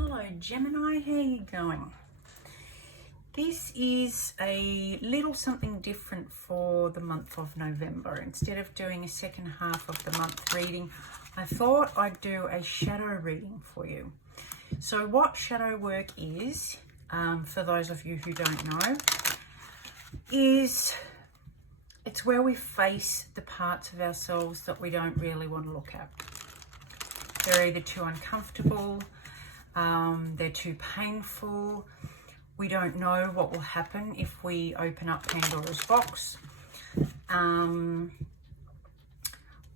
Hello Gemini, how are you going? This is a little something different for the month of November. Instead of doing a second half of the month reading, I thought I'd do a shadow reading for you. So what shadow work is, for those of you who don't know, is it's where we face the parts of ourselves that we don't really want to look at. They're either too uncomfortable, they're too painful. We don't know what will happen if we open up Pandora's box.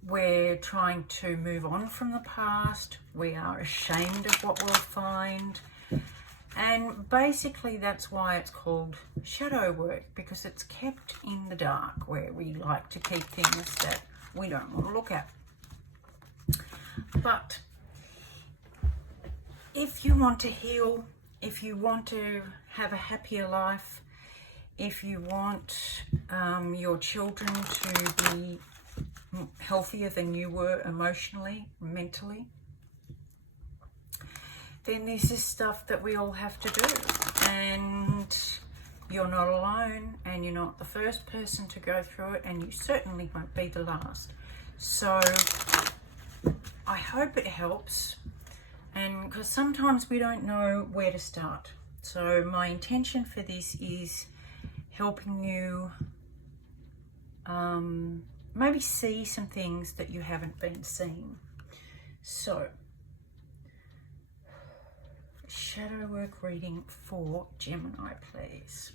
We're trying to move on from the past. We are ashamed of what we'll find. And basically that's why it's called shadow work, because it's kept in the dark, where we like to keep things that we don't want to look at. But if you want to heal, if you want to have a happier life, if you want your children to be healthier than you were emotionally, mentally, then this is stuff that we all have to do. And you're not alone, and you're not the first person to go through it, and you certainly won't be the last. So I hope it helps. And because sometimes we don't know where to start. So my intention for this is helping you maybe see some things that you haven't been seeing. So, shadow work reading for Gemini, please.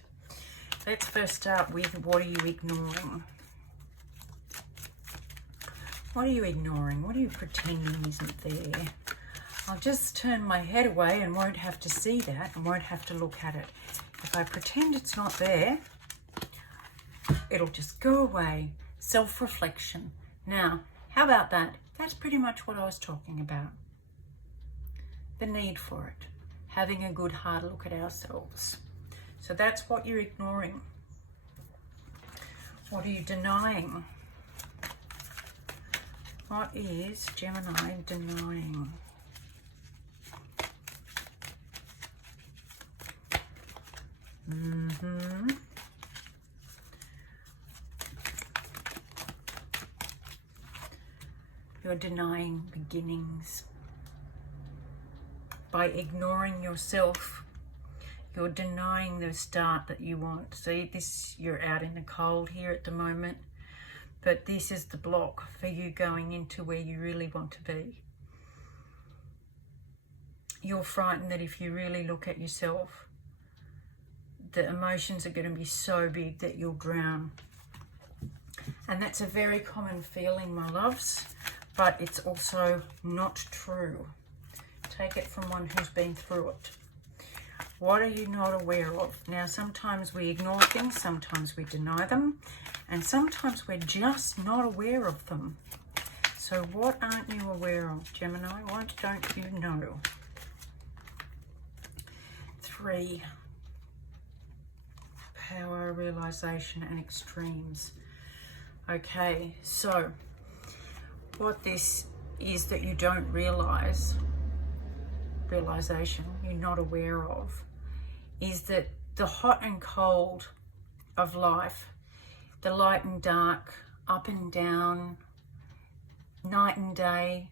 Let's first start with, what are you ignoring? What are you ignoring? What are you pretending isn't there? I'll just turn my head away and won't have to see that and won't have to look at it. If I pretend it's not there, it'll just go away. Self-reflection. Now, how about that? That's pretty much what I was talking about. The need for it. Having a good hard look at ourselves. So that's what you're ignoring. What are you denying? What is Gemini denying? You're denying beginnings. By ignoring yourself, you're denying the start that you want. See, you're out in the cold here at the moment, but this is the block for you going into where you really want to be. You're frightened that if you really look at yourself, the emotions are going to be so big that you'll drown. And that's a very common feeling, my loves, but it's also not true. Take it from one who's been through it. What are you not aware of? Now, sometimes we ignore things, sometimes we deny them, and sometimes we're just not aware of them. So what aren't you aware of, Gemini? What don't you know? 3. Power, realization, and extremes. Okay, so what this is that you don't realize, realization you're not aware of, is that the hot and cold of life, the light and dark, up and down, night and day,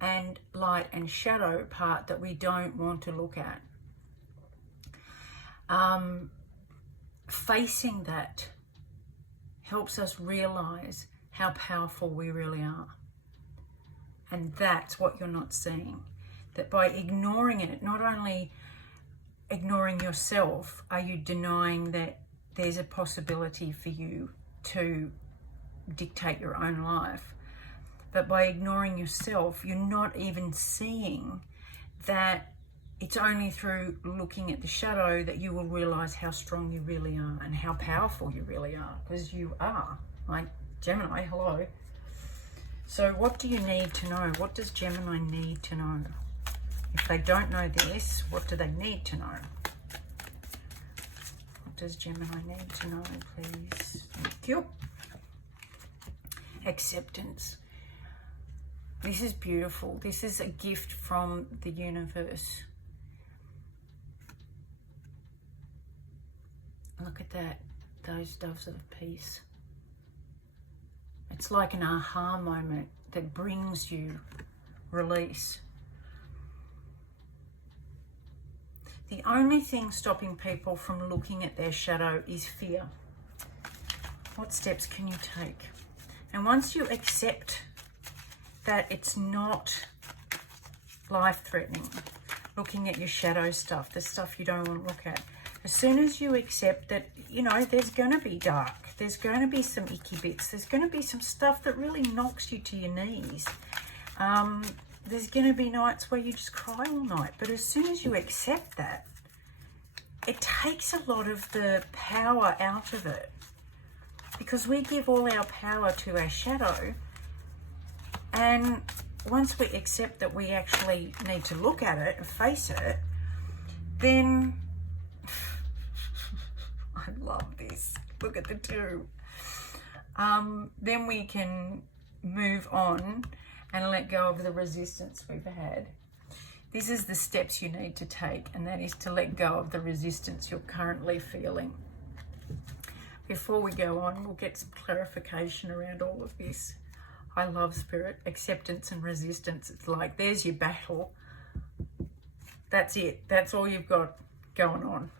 and light and shadow part that we don't want to look at. Facing that helps us realize how powerful we really are. And that's what you're not seeing. That by ignoring it, not only ignoring yourself, are you denying that there's a possibility for you to dictate your own life, but by ignoring yourself, you're not even seeing that it's only through looking at the shadow that you will realize how strong you really are and how powerful you really are, because you are. Like Gemini, hello. So what do you need to know? What does Gemini need to know? If they don't know this, what do they need to know? What does Gemini need to know, please? Thank you. Acceptance. This is beautiful. This is a gift from the universe. Look at that, those doves of peace. It's like an aha moment that brings you release. The only thing stopping people from looking at their shadow is fear. What steps can you take? And once you accept that it's not life-threatening, looking at your shadow stuff, the stuff you don't want to look at, as soon as you accept that, you know, there's going to be dark, there's going to be some icky bits, there's going to be some stuff that really knocks you to your knees. There's going to be nights where you just cry all night. But as soon as you accept that, it takes a lot of the power out of it. Because we give all our power to our shadow. And once we accept that we actually need to look at it and face it, then I love this. Look at the two. Then we can move on and let go of the resistance we've had. This is the steps you need to take, and that is to let go of the resistance you're currently feeling. Before we go on, we'll get some clarification around all of this. I love spirit, acceptance and resistance. It's like, there's your battle. That's it. That's all you've got going on.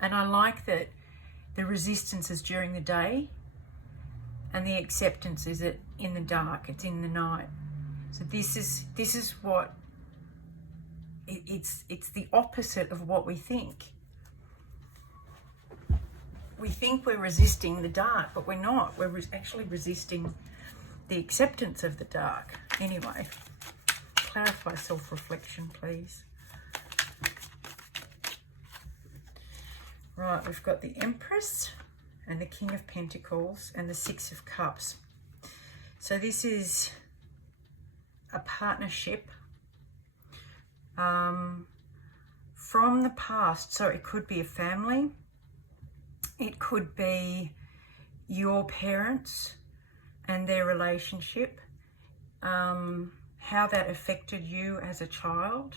And I like that the resistance is during the day and the acceptance is in the dark. It's in the night. So this is what it's the opposite of what we think. We think we're resisting the dark, but we're not. We're actually resisting the acceptance of the dark. Anyway, clarify self-reflection, please. Right, we've got the Empress and the King of Pentacles and the Six of Cups. So this is a partnership from the past. So it could be a family. It could be your parents and their relationship, how that affected you as a child,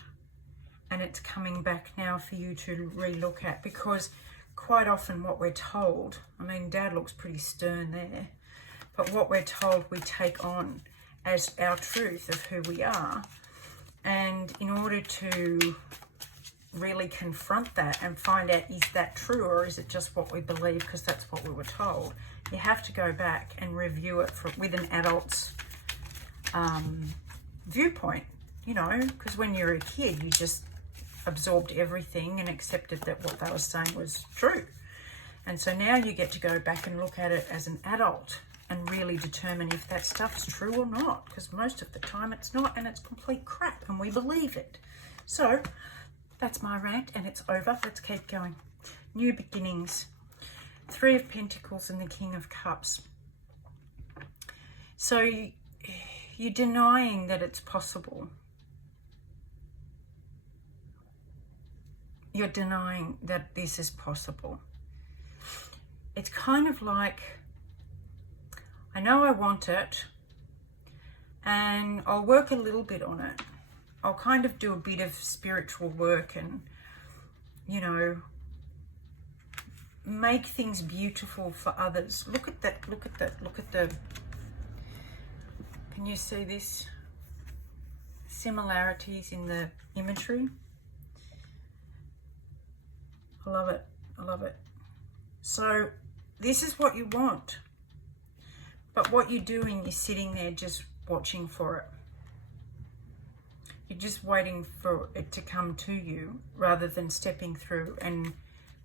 and it's coming back now for you to relook at, because quite often what we're told, I mean, Dad looks pretty stern there, but what we're told we take on as our truth of who we are, and in order to really confront that and find out, is that true or is it just what we believe because that's what we were told, you have to go back and review it with an adult's viewpoint, you know, because when you're a kid you just absorbed everything and accepted that what they were saying was true. And so now you get to go back and look at it as an adult and really determine if that stuff's true or not, because most of the time it's not, and it's complete crap and we believe it. So that's my rant and it's over. Let's keep going. New beginnings. Three of Pentacles and the King of Cups. So you're denying that it's possible. You're denying that this is possible. It's kind of like, I know I want it and I'll work a little bit on it. I'll kind of do a bit of spiritual work and, you know, make things beautiful for others. Look at that, look at that, look at the, can you see this? Similarities in the imagery. I love it, I love it. So this is what you want. But what you're doing is sitting there just watching for it. You're just waiting for it to come to you rather than stepping through and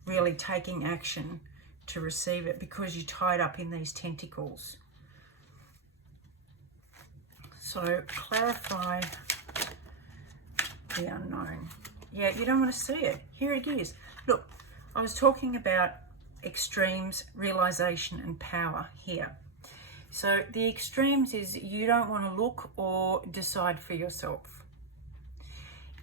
really taking action to receive it, because you're tied up in these tentacles. So clarify the unknown. Yeah, you don't want to see it. Here it is. Look, I was talking about extremes, realization and power here. So the extremes is you don't want to look or decide for yourself.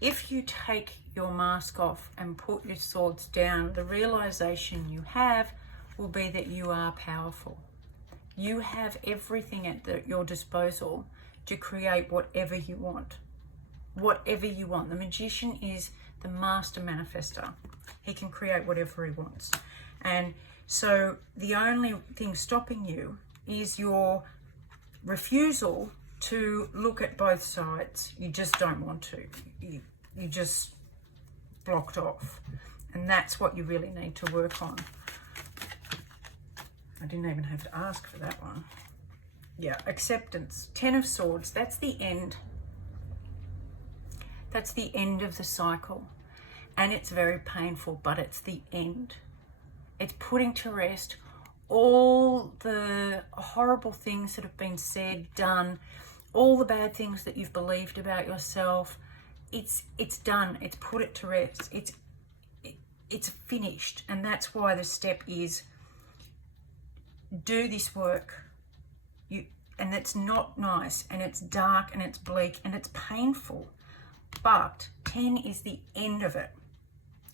If you take your mask off and put your swords down, the realization you have will be that you are powerful. You have everything at your disposal to create whatever you want. Whatever you want. The magician is the master manifester. He can create whatever he wants. And so the only thing stopping you is your refusal to look at both sides. You just don't want to. You just blocked off. And that's what you really need to work on. I didn't even have to ask for that one. Yeah, acceptance. 10 of Swords. That's the end. That's the end of the cycle. And it's very painful, but it's the end. It's putting to rest all the horrible things that have been said, done, all the bad things that you've believed about yourself. It's done. It's put it to rest. It's finished. And that's why the step is do this work. And it's not nice, and it's dark, and it's bleak, and it's painful. But 10 is the end of it.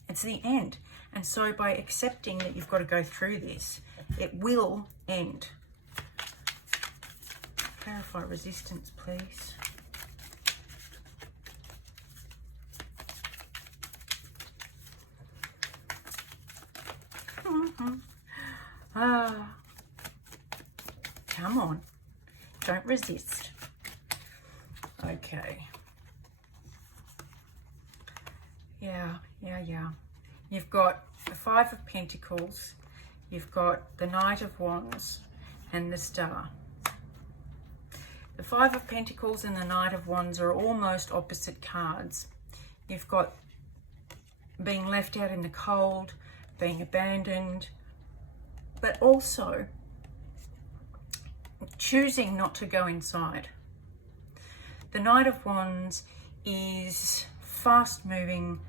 It's the end. And so by accepting that you've got to go through this, it will end. Clarify resistance, please. Come on. Don't resist. Okay. Yeah. You've got the 5 of Pentacles, you've got the Knight of Wands, and the Star. The 5 of Pentacles and the Knight of Wands are almost opposite cards. You've got being left out in the cold, being abandoned, but also choosing not to go inside. The Knight of Wands is fast moving,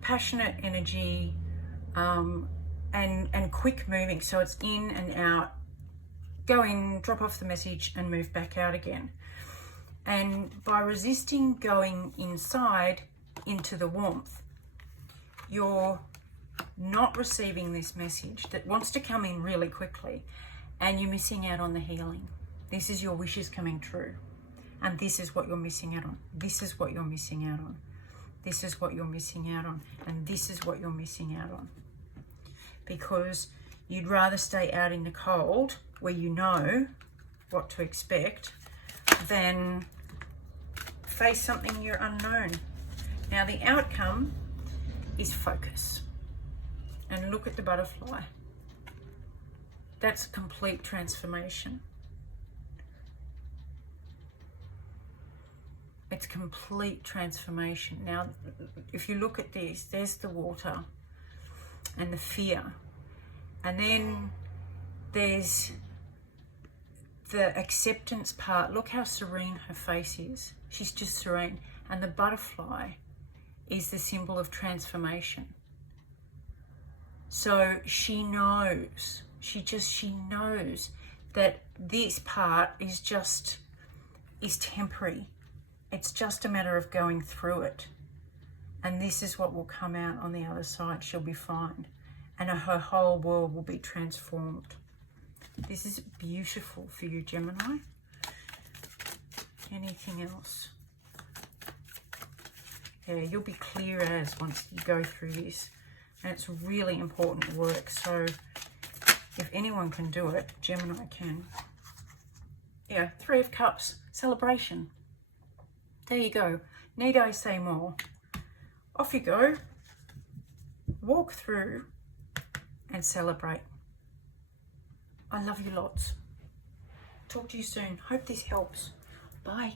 passionate energy, and quick moving. So it's in and out, go in, drop off the message, and move back out again. And by resisting going inside into the warmth, you're not receiving this message that wants to come in really quickly, and you're missing out on the healing. This is your wishes coming true. And this is what you're missing out on. This is what you're missing out on. This is what you're missing out on. And this is what you're missing out on. Because you'd rather stay out in the cold where you know what to expect than face something you're unknown. Now the outcome is focus. And look at the butterfly. That's a complete transformation. It's complete transformation. Now, if you look at this, there's the water and the fear. And then there's the acceptance part. Look how serene her face is. She's just serene. And the butterfly is the symbol of transformation. So she knows, she knows that this part is temporary. It's just a matter of going through it. And this is what will come out on the other side. She'll be fine. And her whole world will be transformed. This is beautiful for you, Gemini. Anything else? Yeah, you'll be clear as once you go through this. And it's really important work. So if anyone can do it, Gemini can. Yeah, 3 of Cups, celebration. There you go. Need I say more? Off you go. Walk through and celebrate. I love you lots. Talk to you soon. Hope this helps. Bye.